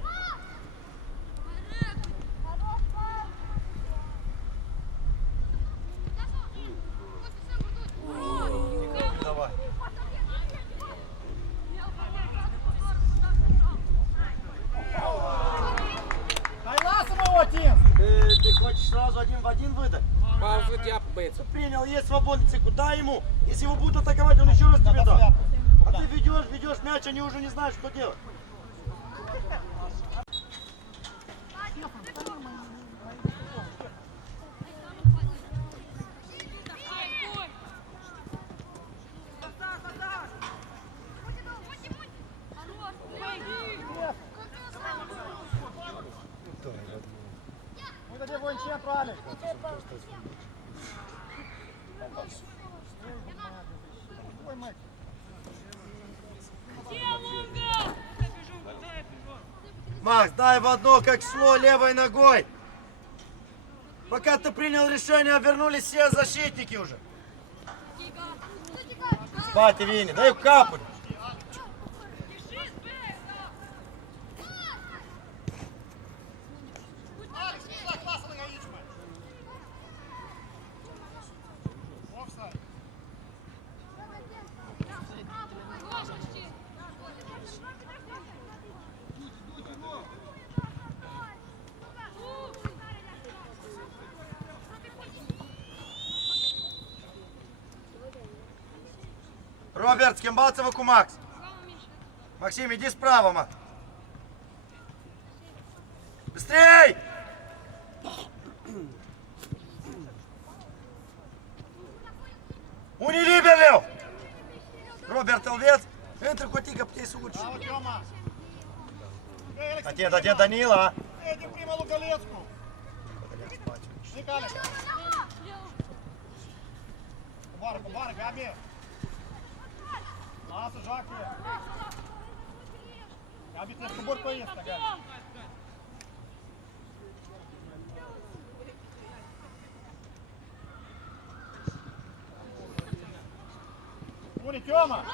Давай. Hai, lasă-mă, Otin! Ты хочешь сразу один в один выдать? Паузу тебя, бейцу. Принял, есть свободный цикл, дай ему. Если его будут атаковать, он еще раз тебе даст. А ты ведешь мяч, они уже не знают, что делать. Мы дадим его в центру, Алекс. Ой, мать. Макс, дай в одно, как шло, левой ногой. Пока ты принял решение, вернулись все защитники уже. Спать, Винни, дай капать. Роберт, Скимбалцева cu Max. Максим, иди справа, Макс. Быстрей! Unii liber, Leo! Robert, îl vezi? Intră cu tică, puteai să urci. Bravo, Toma. Atent, atent, Danila! Едем прямо Лугалецку. Ник, Алекс. Бар, Габи. Lasă, joacă! Gabi, trebuie să cobori pe ăsta, Gabi. Bune, Tioma!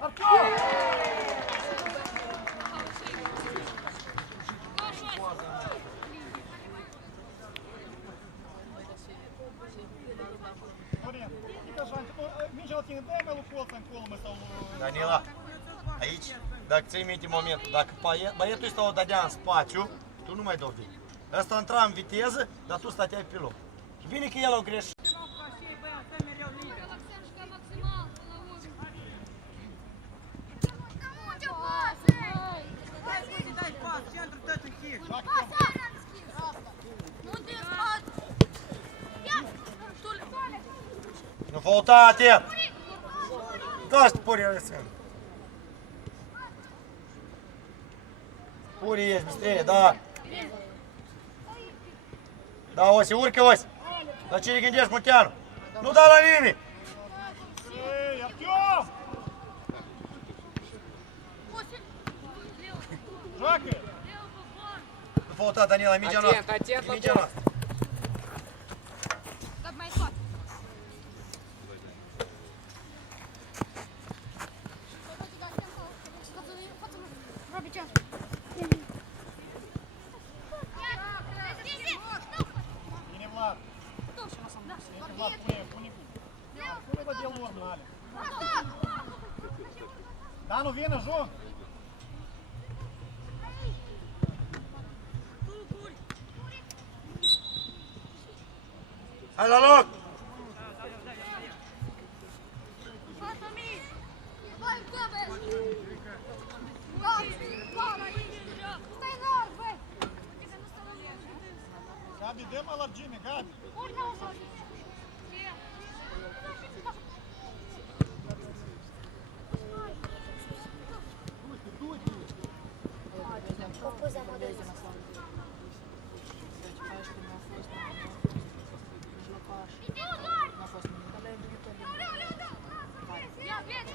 Artyom! Florin, uite așa, mingea la tine, dai mai lui Colța încolo, mă, sau... Danila, aici, dacă ții minte momentul, dacă băietul ăsta o dădea în spațiu, tu nu mai dovi. Ăsta intra în viteză, dar tu stăteai pe loc. Și bine că el o greșit. Nu volta atent! Da, что Пури рисует. Пури есть, быстрее, да. Да, Оси, урки, Ось. На черегендеш Мутяну. Ну да, лови ими. Эй, Артем! Жака! Волта, Данила, мидя нас. Атент, Мидя нас. Bine, Vlad! Vlad, pune. Pune la del normal. Danu, vină, Jun! Hai la loc! Gabi, dă mai lărgime, Gabi! Попоза модель.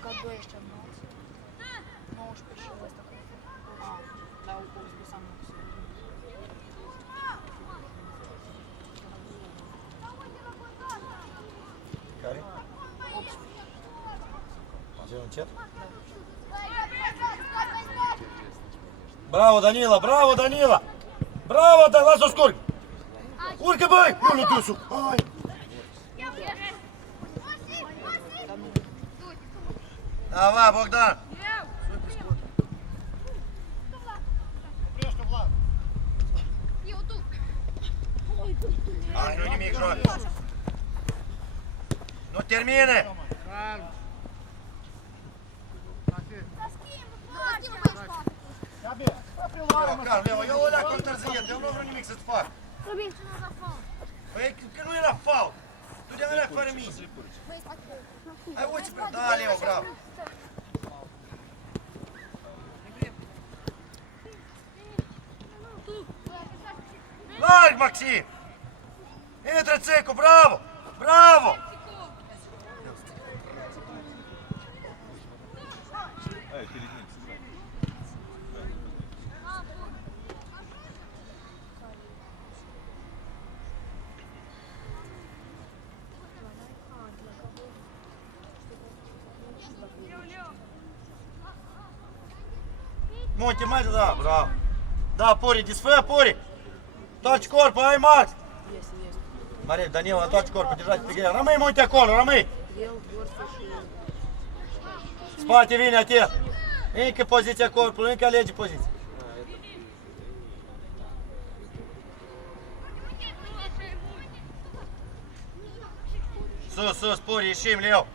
Какой еще нос? Нож пришилась такой. Да, укол с сам Care? Genul încet? Bravo, Danila! Bravo, Danila! Bravo, dar lasă-o scurg! Urcă, băi! Eu nu dusu! Hai! Давай, Богдан! Oprește, Vlad! Hai, nu nimic, joc! Nu termine! Gabi, stai pe loară, mă! Carl, eu o leacă întârziet, eu nu vreau nimic să-ți fac! Păi, că nu era faul! Tu de-a leacă fără mingi! Hai, uite, da, Leo, bravo! Larg, Maxim! Intră, Țecu, bravo! Bravo! Ай, перед ним сыграй. Monte, mais da, bravo! Da, Puri, desfă, Puri! Toci corpul, hai, Max! Marie, Danila, toci corpul, держать pe gheia. Rămâi, Monte, acolo, rămâi! Spate vine, atent! Încă poziția corpului, încă alege poziția. Sus, sus, Puri, ieșim, Leo!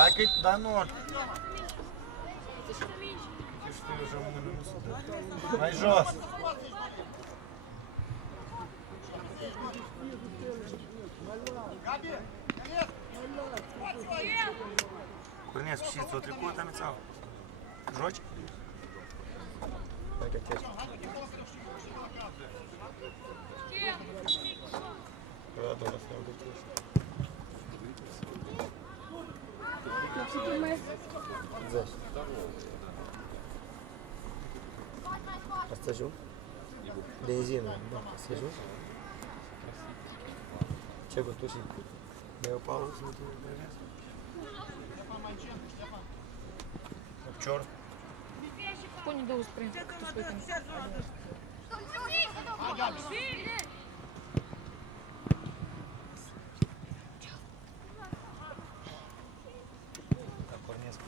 Hai că, dar nu... Mai jos! Cornescu, știți, o trecut, am înțeles. Joci? Hai că te Radona se udețește. Zeci. Asta ajung? Benzină, da, să ajung? Ce cu tu și dai o pauză să nu te enervezi? Обчор. Кто не дал спринт? Кто спринт? Так, Корнесcu.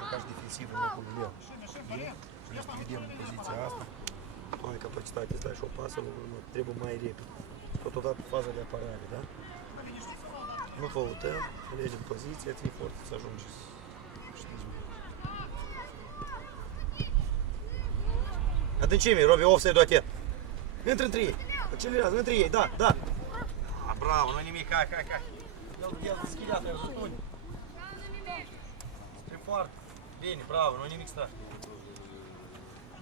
Jucați defensivă, nu cu Leo. Și ne vedem în poziția asta. Tu ai capacitate să dai și o pasă, trebuie mai repede. Totodată faza de apărare, da? Nu căutăm, alegem poziția, ții forță să ajungi. Adâncime, Robi, offside-ul atent. Intră între ei, accelerează, între ei, da, da. Ah, bravo, nu nimic, hai. El deschidea, trebuie să spune. E foarte bine, bravo, nu nimic strașnic.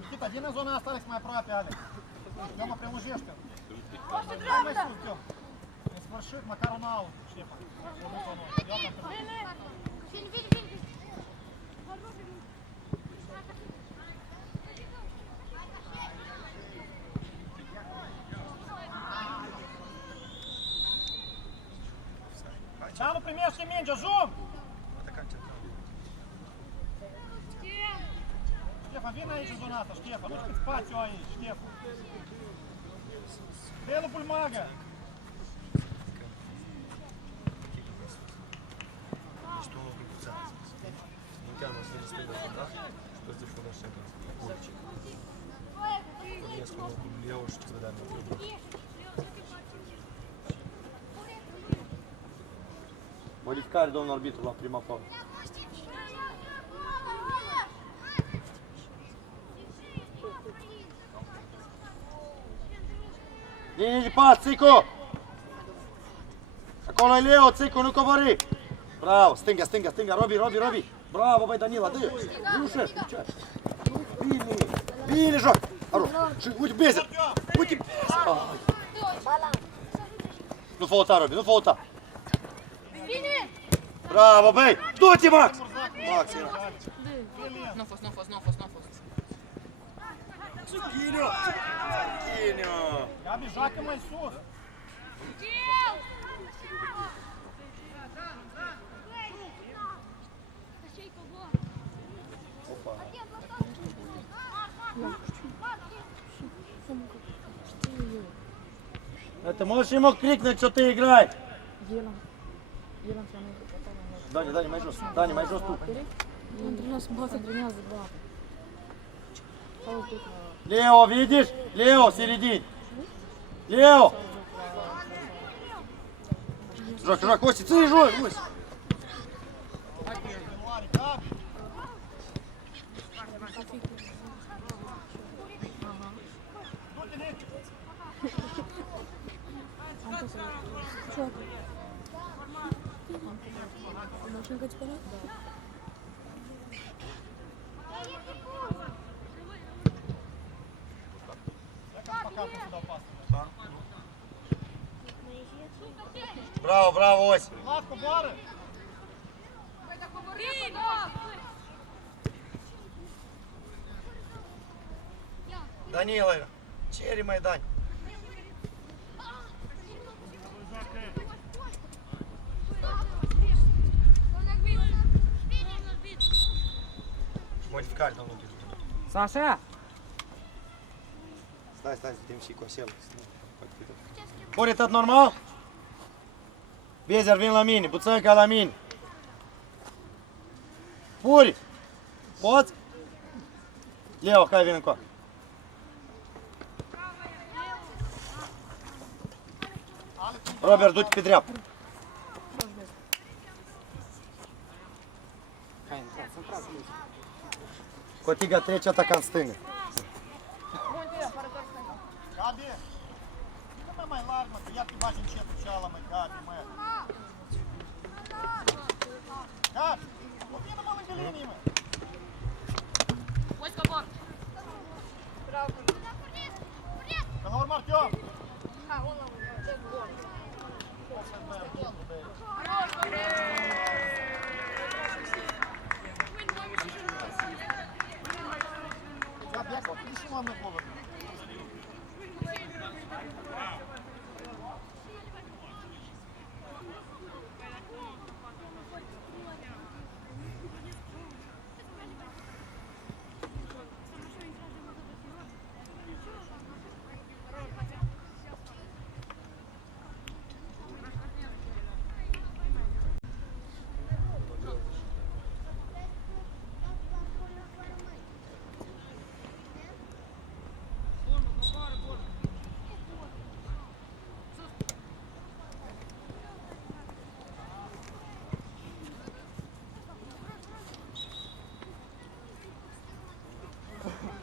Никита, иди на зону, Alex, mai aproape, Alex. Тёма, прилужешься. Дай mai sus, Тём. Не сфоршит, макар он аут, Штефан. Da, nu primește mingea, Jum! Ștefan, vine aici în zona asta, Ștefan, nu știu cât spațiu aici, Ștefan. Dă-i lui Bulmagă! Что он выпускает? Синтян у нас есть стыдно, да? Что здесь у нас это? Курчик. Корнеску ногу влево, что тогда на ребро. Modificare, domnul arbitru, la prima pauză. Vine de pas, Țicu! Acolo e Leo, Țicu, nu covori! Bravo, stânga, Robi! Bravo, băi, Danila, dă! Nu șești, ce? Bine joc! Aro, și uite Bezer! Uite Bezer! Nu făuta, Robi, nu făuta! Bravo, băi! Du-te, Max! Max era! Nu a fost. Țuchinio! Gabi, joacă mai sus! Opa! Это можешь ему крикнуть, что ты играешь? Даня, mai jos. Даня, mai jos tu. Leo, видишь? Leo, середин. Leo! Жак, Костя, ты жой, Костя. Машинка теперь? Браво, Ось. Ладку, Бары! Данила, Черри Майдань. Modificare, domnul director. Саша! Stai, suntem și cu așa. Puri, tot normal? Bezer, vin la mine, buțăca la mine. Puri! Poți? Leo, hai, vin încoa. Robert, du-te pe dreapta. Cotiga trece, ataca în stângă. Gabi! Nu mai larg, mă, că ia te bagi încet cu cealaltă, măi, Gabi, mă. Gabi! O vină, mă, lângă linii, mă.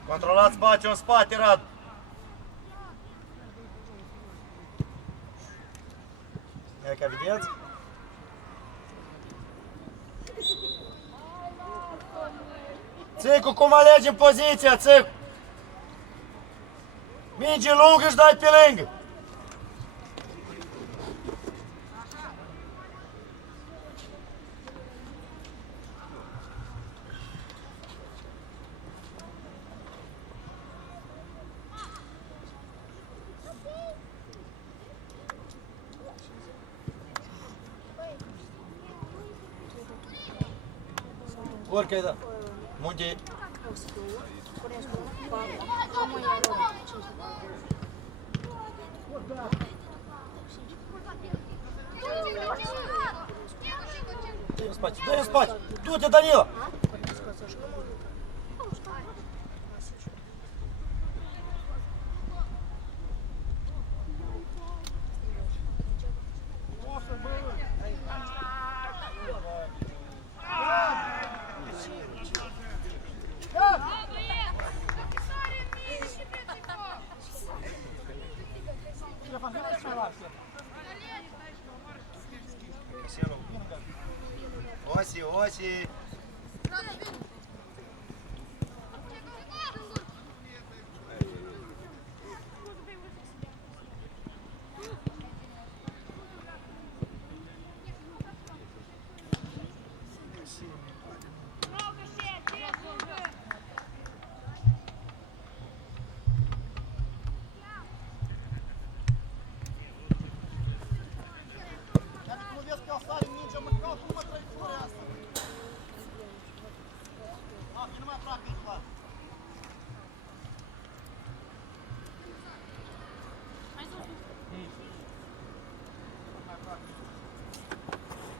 Controlați spațiul în spate, Radu. E ca vedeți? Țicu, cum alegem poziția, Țicu? Minge lungă și dai pe lângă. Oricai, da. Munte. Dă-i în spate, dă-i în spate. Du-te, Danila. Оси, оси.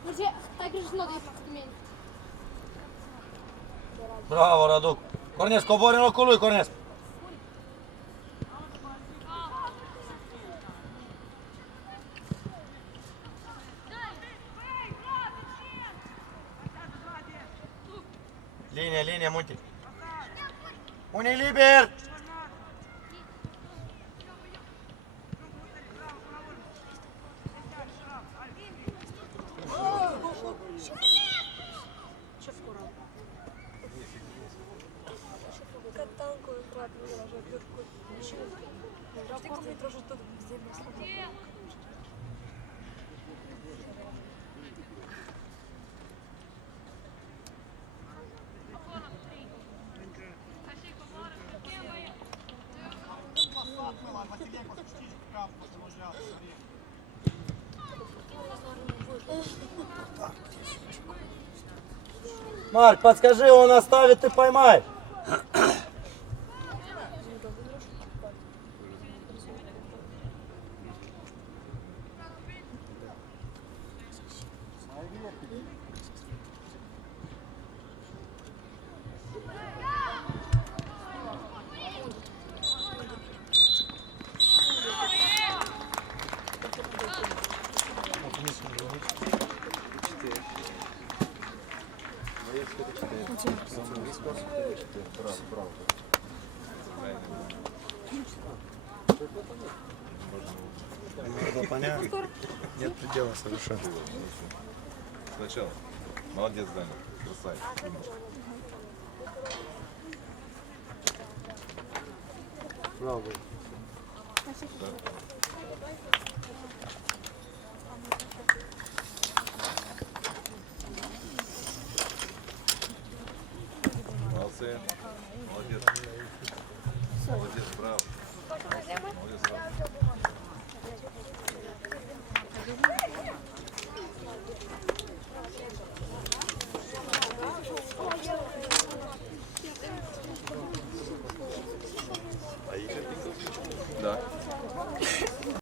Merge, stai grijă să nu dai cu mine. Bravo, Radu. Cornesc, cobori în locul lui, Cornesc. Linie, linie, Munte. Unii liber! Марк, подскажи, он оставит, ты поймай. Нет предела совершенно. Сначала. Молодец, Даня. Красавец. Браво. Да.